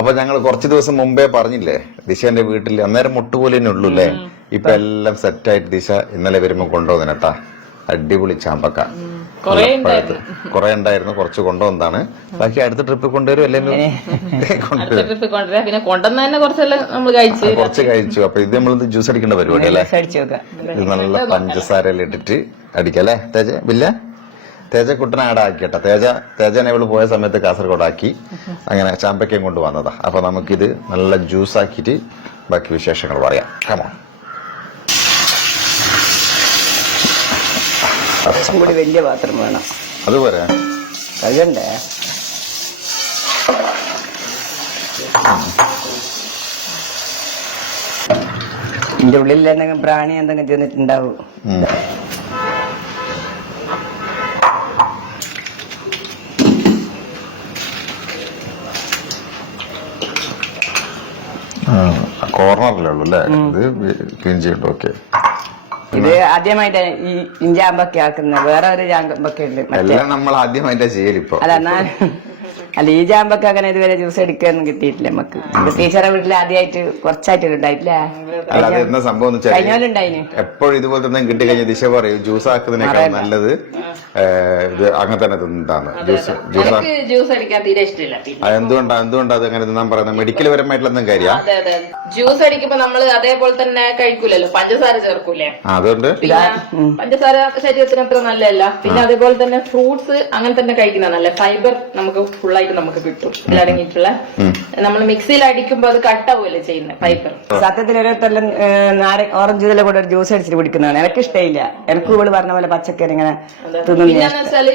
അപ്പൊ ഞങ്ങൾ കുറച്ച് ദിവസം മുമ്പേ പറഞ്ഞില്ലേ ദിശന്റെ വീട്ടിൽ അന്നേരം മുട്ടുപോലെ തന്നെ ഉള്ളൂ അല്ലേ? ഇപ്പൊ എല്ലാം സെറ്റായിട്ട് ദിശ ഇന്നലെ വരുമ്പോ കൊണ്ടുപോകുന്നേട്ടാ. അടിപൊളി ചാമ്പക്ക കൊറേ ഉണ്ടായിരുന്നു, കുറച്ച് കൊണ്ടുവന്നതാണ്. ബാക്കി അടുത്ത ട്രിപ്പ് കൊണ്ടുവരും അല്ലെങ്കിൽ കുറച്ച് കഴിച്ചു. അപ്പൊ ഇത് നമ്മൾ ജ്യൂസ് അടിക്കേണ്ട പരിപാടി അല്ലേ? ഇത് നല്ല പഞ്ചസാരയെല്ലാം ഇട്ടിട്ട് അടിക്കല്ലേ തേജ? ബില്ല തേജ കുട്ടനെ ആടെ ആക്കിയട്ടാ. തേജനെ ഇവള് പോയ സമയത്ത് കാസർഗോഡാക്കി അങ്ങനെ ചാമ്പയ്ക്കയും കൊണ്ട് വന്നതാ. അപ്പൊ നമുക്കിത് നല്ല ജ്യൂസ് ആക്കിയിട്ട് ബാക്കി വിശേഷങ്ങൾ പറയാം. കമോ കുറച്ചും കൂടി വലിയ പാത്രം വേണം. അതുപോലെ കഴിയണ്ടേ? ഇതിന്റെ ഉള്ളിൽ എന്തെങ്കിലും പ്രാണി എന്തെങ്കിലും തിന്നിട്ടുണ്ടാവും. കോർണറിലേ ഉള്ളൂ അല്ലേ? ഇത് ക്ലീൻ ചെയ്യണ്ട. ഓക്കെ, ഇത് ആദ്യമായിട്ട് ഈ ഇഞ്ചാമ്പൊക്കെ ആക്കുന്ന വേറെ ഒരു ചാമ്പൊക്കെ ഉണ്ട്. എല്ലാം നമ്മൾ ആദ്യമായിട്ടാ ചെയ്യലിപ്പോ. അല്ല ഈ ചാമ്പൊക്കെ അങ്ങനെ ഇതുവരെ ജ്യൂസ് അടിക്കാനൊന്നും കിട്ടിയിട്ടില്ല നമുക്ക്. ടീച്ചറെ വീട്ടിൽ ആദ്യമായിട്ട് കുറച്ചായിട്ട് ഉണ്ടായിട്ടില്ല. എന്താ സംഭവം കഴിഞ്ഞാലുണ്ടായിന്. എപ്പോഴും ഇതുപോലെ തന്നെ കിട്ടി കഴിഞ്ഞ ദിശ പറയും ജ്യൂസ് ആക്കുന്നതിനേക്കാൾ നല്ലത് ഇത് അങ്ങനെ തന്നെ തിന്നിട്ടാണ്. ജ്യൂസ് അടിക്കാൻ തീരെ ഇഷ്ടമില്ല. എന്തുകൊണ്ടാ അത് അങ്ങനെ തിന്നാൻ പറയുന്നത്? മെഡിക്കൽ പരമായിട്ടുള്ള എന്തും കാര്യം. ജ്യൂസ് അടിക്കുമ്പോ നമ്മള് അതേപോലെ തന്നെ കഴിക്കൂലല്ലോ, പഞ്ചസാര ചേർക്കൂലേ? അതുകൊണ്ട് പഞ്ചസാര ശരീരത്തിന് അത്ര നല്ലതല്ല. പിന്നെ അതേപോലെ തന്നെ ഫ്രൂട്ട്സ് അങ്ങനെ തന്നെ കഴിക്കുന്ന നല്ല ഫൈബർ നമുക്ക് ഫുള്ളായിട്ട് നമുക്ക് കിട്ടും. ഇതിലടങ്ങിയിട്ടുള്ള നമ്മൾ മിക്സിയിൽ അടിക്കുമ്പോ അത് കട്ടാവുമല്ലേ ചെയ്യുന്നത് ഫൈബർ. സത്യത്തിൽ ഓരോരുത്തരും ഓറഞ്ച് ഇതിലെ കൂടെ ഒരു ജ്യൂസ് അടിച്ചിട്ട് കുടിക്കുന്നതാണ്. എനിക്ക് ഇഷ്ടമില്ല. എനിക്ക് ഇവള് പറഞ്ഞ പോലെ പച്ചക്കറി ഇങ്ങനെ പിന്നെന്ന് വെച്ചാല്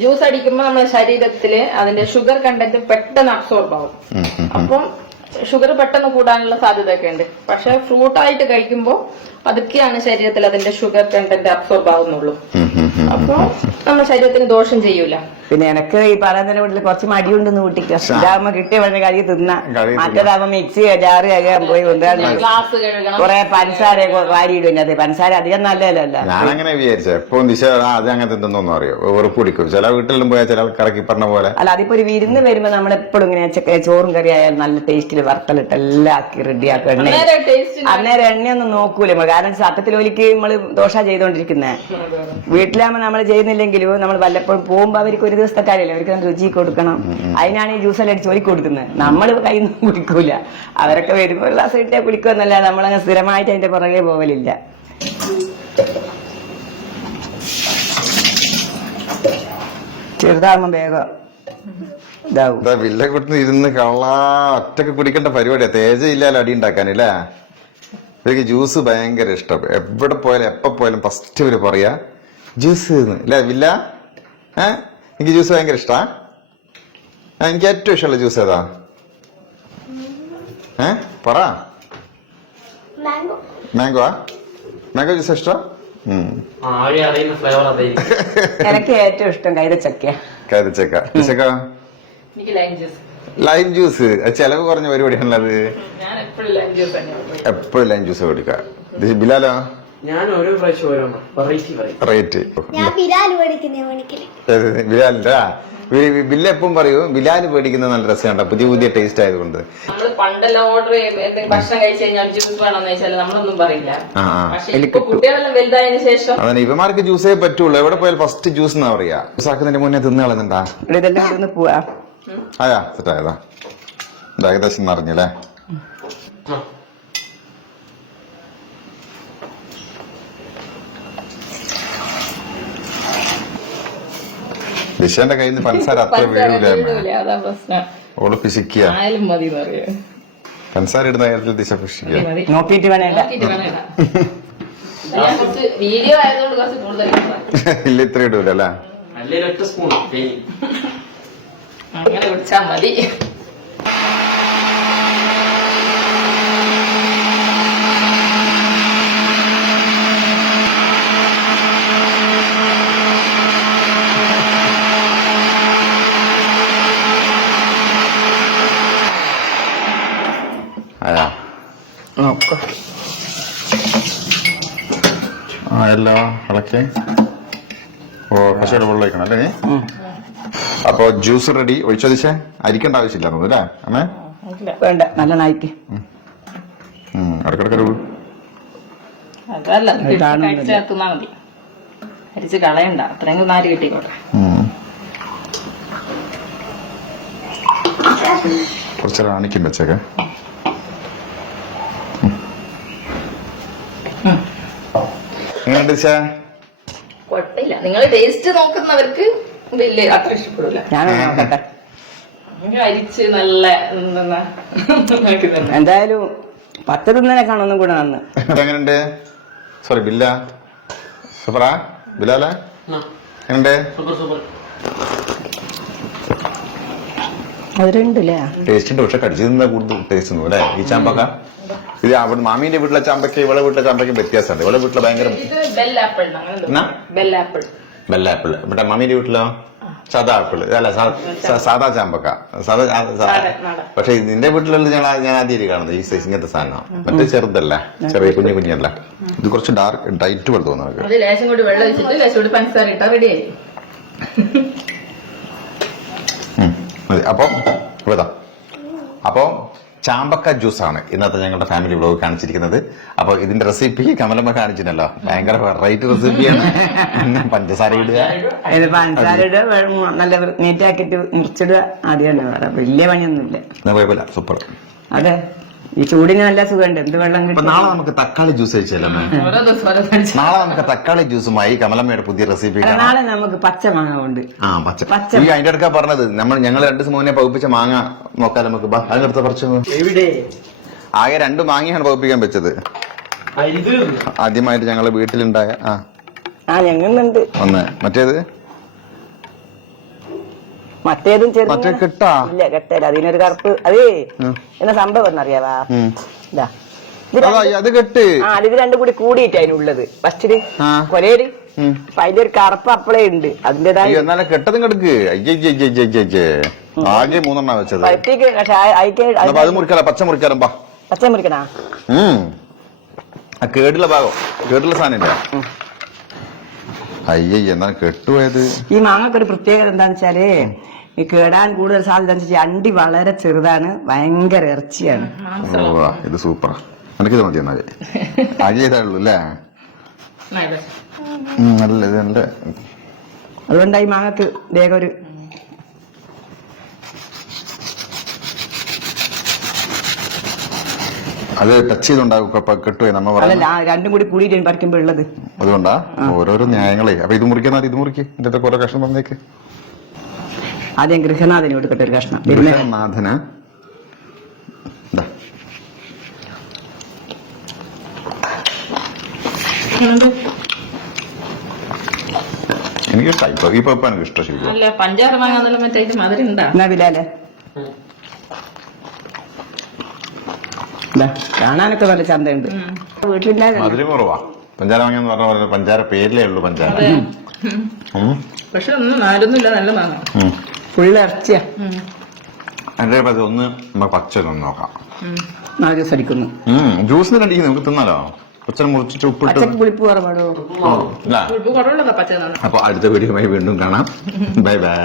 ജ്യൂസ് അടിക്കുമ്പോ നമ്മുടെ ശരീരത്തില് അതിന്റെ ഷുഗർ കണ്ടന്റ് പെട്ടെന്ന് അബ്സോർബ് ആവും. അപ്പം ഷുഗർ പെട്ടെന്ന് കൂടാനുള്ള സാധ്യതയൊക്കെ ഉണ്ട്. പക്ഷെ ഫ്രൂട്ടായിട്ട് കഴിക്കുമ്പോ അതൊക്കെയാണ് ശരീരത്തിൽ അതിന്റെ ഷുഗർ കണ്ടന്റ് അബ്സോർബ് ആവുന്നുള്ളൂ. അപ്പൊ നമ്മുടെ ശരീരത്തിന് ദോഷം ചെയ്യൂല. പിന്നെ എനിക്ക് ഈ പറയുന്നതിന്റെ വീട്ടിൽ കുറച്ച് മടിയുണ്ടെന്ന് കൂട്ടിക്കോ. ഇതാകുമ്പോ കിട്ടിയ വെള്ളം കഴുകി തിന്നാ. മറ്റേതാകുമ്പോ മിക്സി ജാറ് കഴുകാൻ പോയി കൊറേ പഞ്ചസാര വാരിയിടും. അത് പഞ്ചസാര അധികം നല്ലതല്ല. ഞാനങ്ങനെ വിചാരിച്ചു എപ്പോ ദിശ അത് അങ്ങനെ തിന്നോന്ന് അറിയോ? വെറുപ്പ് പിടിക്കും. ചില വീട്ടിലും പോയാൽ ചില ആൾക്കാർക്ക് പറഞ്ഞ പോലെ. അല്ല, അതിപ്പോ ഒരു വിരുന്ന് വരുമ്പോ നമ്മളെപ്പോഴും ഇങ്ങനെ ചോറും കറി ആയാലും നല്ല ടേസ്റ്റിൽ വറുത്തലിട്ട് എല്ലാം ആക്കി റെഡിയാക്കും. അന്നേരം എണ്ണയൊന്നും നോക്കൂല. കാരണം സത്യത്തിൽ ഒലിക്ക് നമ്മള് ദോശ ചെയ്തോണ്ടിരിക്കുന്നേ. വീട്ടിലാകുമ്പോ നമ്മൾ ചെയ്യുന്നില്ലെങ്കിലും നമ്മൾ വല്ലപ്പോഴും പോകുമ്പോ അവർക്ക് ഒരു ദിവസത്തെ കാര്യമല്ലേ, അവർക്ക് രുചി കൊടുക്കണം. അതിനാണ് ഈ ജ്യൂസെല്ലാം അടിച്ച് ഒലി കൊടുക്കുന്നത്. നമ്മൾ കയ്യിൽ നിന്നും കുടിക്കൂല. അവരൊക്കെ വരുമ്പോ ഒരു ഗ്ലാസ് കിട്ടിയാൽ കുടിക്കുമെന്നല്ല, നമ്മളങ്ങനെ സ്ഥിരമായിട്ട് അതിന്റെ പുറകെ പോകലില്ല. ചെറുതാകുമ്പോ വേഗം ഇതാവും. വില്ലക്കുട്ടിന് ഇരുന്ന് ഒറ്റക്ക് കുടിക്കേണ്ട പരിപാടിയാ. തേജ ഇല്ലാലും അടി ഉണ്ടാക്കാനില്ലേ? എനിക്ക് ജ്യൂസ് ഭയങ്കര ഇഷ്ടം. എവിടെ പോയാലും എപ്പോ പോയാലും ഫസ്റ്റ് ഇവര് പറയാ ജ്യൂസ് അല്ലേ വില്ല? എനിക്ക് ജ്യൂസ് ഭയങ്കര ഇഷ്ടാ. എനിക്ക് ഏറ്റവും ഇഷ്ടമുള്ള ജ്യൂസ് ഏതാ? പറ. മാംഗോ ജ്യൂസ് ഇഷ്ടം? എനിക്ക് ഏറ്റവും ഇഷ്ടം കൈതച്ചക്ക. ലൈം ജ്യൂസ് ചെലവ് കുറഞ്ഞ പരിപാടിയാണത്. എപ്പോഴും ലൈം ജ്യൂസ് കൊടുക്കാം. ബിലാലോ? റേറ്റ് ബിലാലിന്റെ ബില്ല എപ്പം പറയൂ. ബിലാല് പേടിക്കുന്ന നല്ല രസമുണ്ട്, പുതിയ ടേസ്റ്റ് ആയതുകൊണ്ട്. പണ്ടെല്ലാം ഓർഡർ ഭക്ഷണം കഴിച്ചു കഴിഞ്ഞാൽ ജ്യൂസ് വേണമെന്ന് വെച്ചാൽ നമ്മളൊന്നും പറയില്ല. കുട്ടികളെല്ലാം വലുതായതിനു ശേഷം അതന്നെ ഇവന്മാർക്ക് ജ്യൂസേ പറ്റുള്ളൂ. എവിടെ പോയാലും ഫസ്റ്റ് ജ്യൂസ് എന്നാ പറയാ. ജ്യൂസ് ആക്കുന്നതിന്റെ മുന്നേ തിന്നു കളയുന്നുണ്ടാ? പോവാ. അയാ സെറ്റായതാ. ഏകദേശം നിറഞ്ഞല്ലേ? ദിശന്റെ കയ്യിൽ നിന്ന് പഞ്ചസാര അത്ര വീഴൂല. ഓള് പിശിക്കുക. പഞ്ചസാര ഇടുന്ന കാര്യത്തിൽ ദിശ പിശിക്കുക. നോക്കിട്ട് വീഡിയോ ആയതുകൊണ്ട് കുറച്ച് കൂടുതൽ ഇല്ല, ഇത്ര ഇടൂല അല്ലേ? അങ്ങനെ കുടിച്ചാ മതി. എല്ലോ ഇളക്കി. കുറച്ചുകൂടെ വെള്ളം ഒഴിക്കണം അല്ലേ? അപ്പൊ ജ്യൂസ് റെഡി. ഒഴിച്ചോ ദിശ? അരിക്കേണ്ട ആവശ്യമില്ല തോന്നുന്നു അല്ലേ അമ്മേ? ഇല്ല വേണ്ട നല്ലതായിട്ട് ഇടക്കിടക്ക് അതല്ല കഴിച്ചാൽ തിന്നാ മതി അരിച്ച് കളയണ്ട അത്രയും നാര് കിട്ടിക്കോട്ടെ കുറച്ച് റാണിക്കും വെച്ചേക്കെ എങ്ങനെയുണ്ട് ദിശ? കുഴപ്പമില്ല നിങ്ങൾ ടേസ്റ്റ് നോക്കുന്നവർക്ക് വലിയ അത്ര ഇഷ്ടപ്പെടില്ല ഞാൻ നോക്കട്ടെ അരിച്ച് നല്ല എന്തെന്നാ നോക്കി തന്നെ എന്തായാലും 10 തിന്നതിനേക്കാണ് ഒന്നും കൂടെ നന്ന്. എങ്ങനെയുണ്ട്? സോറി ബില്ല സൂപ്പറാ ബില്ലാല എങ്ങനെയുണ്ട്? അതിലുണ്ടല്ലേ ടേസ്റ്റ് ഉണ്ട്, പക്ഷെ കടിച്ചു തിന്നാ കൂടുതൽ ടേസ്റ്റ് ഒന്നും അല്ലേ ഈ ചാമ്പക്ക? ഇത് അവിടെ മാമീന്റെ വീട്ടിലെ ചാമ്പക്ക ഇവിടെ വീട്ടിലെ ചാമ്പയ്ക്കും വ്യത്യാസമുണ്ട്. ഇവിടെ വീട്ടിലെ ഭയങ്കര ഇത് ബെല്ലാപ്പിൾ ബെല്ലാപ്പിൾ ബെല്ലാപ്പിൾ, ഇവിടെ മാമീന്റെ വീട്ടിലോ സാധാ ആപ്പിൾ അല്ല സാധാ ചാമ്പക്ക സാധാ പക്ഷെ ഇതിന്റെ വീട്ടിലുള്ള ഞാൻ ആദ്യമായിട്ട് കാണുന്നത് ഈ സൈസ് ഇങ്ങനത്തെ സാധനം. മറ്റേ ചെറുതല്ല, ചെറിയ കുഞ്ഞല്ല. ഇത് കുറച്ച് ഡാർക്ക് ഡൈറ്റ് പോലെ തോന്നുന്നത്. അത് ലേശം കൂടി വെള്ളം ഒഴിച്ചിട്ട് ലേശം കൂടി പഞ്ചസാര ഇട്ടാ റെഡിയായി. മതി. അപ്പൊ ചാമ്പക്ക ജ്യൂസാണ് ഇന്നത്തെ ഞങ്ങളുടെ ഫാമിലി വ്ലോഗ് കാണിച്ചിരിക്കുന്നത്. അപ്പൊ ഇതിന്റെ റെസിപ്പി കമലമ്മ കാണിച്ചിട്ടല്ലോ, ഭയങ്കര വെറൈറ്റി റെസിപ്പിയാണ്. പഞ്ചസാര ഇടുക, പഞ്ചസാര ഇടുക, നല്ല നീറ്റാക്കിട്ട് മുറിച്ചിടുക. ആദ്യം വലിയ പണിയൊന്നുമില്ല. കുഴപ്പമില്ല, സൂപ്പർ. അതെ, ഈ ചൂടിന് നല്ല സുഖമുണ്ട്. എന്ത് വെള്ളം അപ്പൊ നാളെ നമുക്ക് തക്കാളി ജ്യൂസ് കഴിച്ചല്ലേ? നാളെ നമുക്ക് തക്കാളി ജ്യൂസുമായി കമലമ്മയുടെ പുതിയ റെസിപ്പി. നാളെ നമുക്ക് പച്ച മാങ്ങ ഉണ്ട്. ആ പച്ച ഈ അതിന്റെ അടുക്ക പറഞ്ഞത് ഞങ്ങൾ 2 ദിവസം മുന്നേ പകുപ്പിച്ച മാങ്ങ നോക്കാൻ നമുക്ക് അതിനടുത്ത കുറച്ച് ആകെ 2 മാങ്ങയാണ് പകുപ്പിക്കാൻ വെച്ചത്. ആദ്യമായിട്ട് ഞങ്ങള് വീട്ടിലുണ്ടായ ഞങ്ങളുണ്ട് ഒന്ന്. മറ്റേതും മറ്റേ കിട്ടാ ഇല്ല കെട്ടല്ല. അതിനൊരു കറുപ്പ് അതേ എന്നാ സംഭവം എന്നറിയാവാ? അത് കെട്ട് ഇത് രണ്ടും കൂടി കൂടിയിട്ട് അതിനുള്ളത് ഫസ്റ്റില് കൊലയില്. അപ്പൊ അതിന്റെ ഒരു കറുപ്പ് അപ്പളേ ഉണ്ട്. അതിന്റേതായ എന്നാലും കെട്ടതും കിടക്ക്. ആകെ 3 വെച്ചത്. അത് മുറിക്കാല, പച്ച മുറിക്കാലും പച്ച മുറിക്കണ കേടുള്ള ഭാഗം, കേടുള്ള സാധനം ഇല്ല. എന്നാ കെട്ടുപോയത്. ഈ മാങ്ങക്ക് ഒരു പ്രത്യേകത എന്താന്ന് വെച്ചാല് ഈ കേടാൻ കൂടുതൽ സാധ്യത അണ്ടി വളരെ ചെറുതാണ്, ഭയങ്കര ഇറച്ചിയാണ്. ഇത് സൂപ്പറാ. എനിക്കിത് മതി എന്നാല്. ആകെ ഇതായുള്ളൂ അല്ലേ? നല്ല ഇത് നല്ല. അതുകൊണ്ടാ ഈ മാങ്ങക്ക് വേഗം ഒരു അത് ടച്ച് ചെയ്തുണ്ടാകും കെട്ടുപോയി നമ്മ അതല്ല രണ്ടും കൂടി കൂടിയിട്ട് പറിക്കുമ്പോ ഉള്ളത്. അതുകൊണ്ടാ ഓരോരോ ന്യായങ്ങളെ. അപ്പൊ ഇത് മുറിക്കുന്ന ഇത് മുറിക്ക്, ഇതിന്റെ കുറെ കഷ്ണം തന്നേക്ക്. ആദ്യം ഗൃഹനാഥന് കൊടുക്കട്ടെ ഒരു കഷ്ണം. ഗൃഹനാഥന് എനിക്ക് ഇഷ്ടമായി. ഇപ്പൊ എനിക്ക് ഇഷ്ടം. ശരിക്കും പഞ്ചാര വാങ്ങാന്നല്ല മറ്റേ മധുരം ഉണ്ടാ എന്നാ ബിലാലെ കാണാനൊക്കെ നല്ല ചന്തയുണ്ട്. വീട്ടിലുണ്ടായിരുന്നു മധുരം കുറവാ. പഞ്ചാര വാങ്ങിയെന്ന് പറഞ്ഞ പഞ്ചാര പേരിലേ ഉള്ളൂ പഞ്ചാര. പക്ഷെ ഒന്നും നാരൊന്നുമില്ല, നല്ലതാണ്. ഫുള്ള് ഇറച്ചിയാ. എന്റെ ഒന്ന് നമുക്ക് പച്ചക്ക് ഒന്ന് നോക്കാം. ജ്യൂസ് അടിക്കുന്നു. ജ്യൂസിന് അടിക്കുന്നത് നമുക്ക് തിന്നാലോ? പച്ച മുറിച്ചിട്ട് ഉപ്പിട്ട്. പുളിപ്പ് കുറവാടോ? കുറവുള്ളതാ പച്ച. അപ്പൊ അടുത്ത വീഡിയോയുമായി വീണ്ടും കാണാം. Bye bye.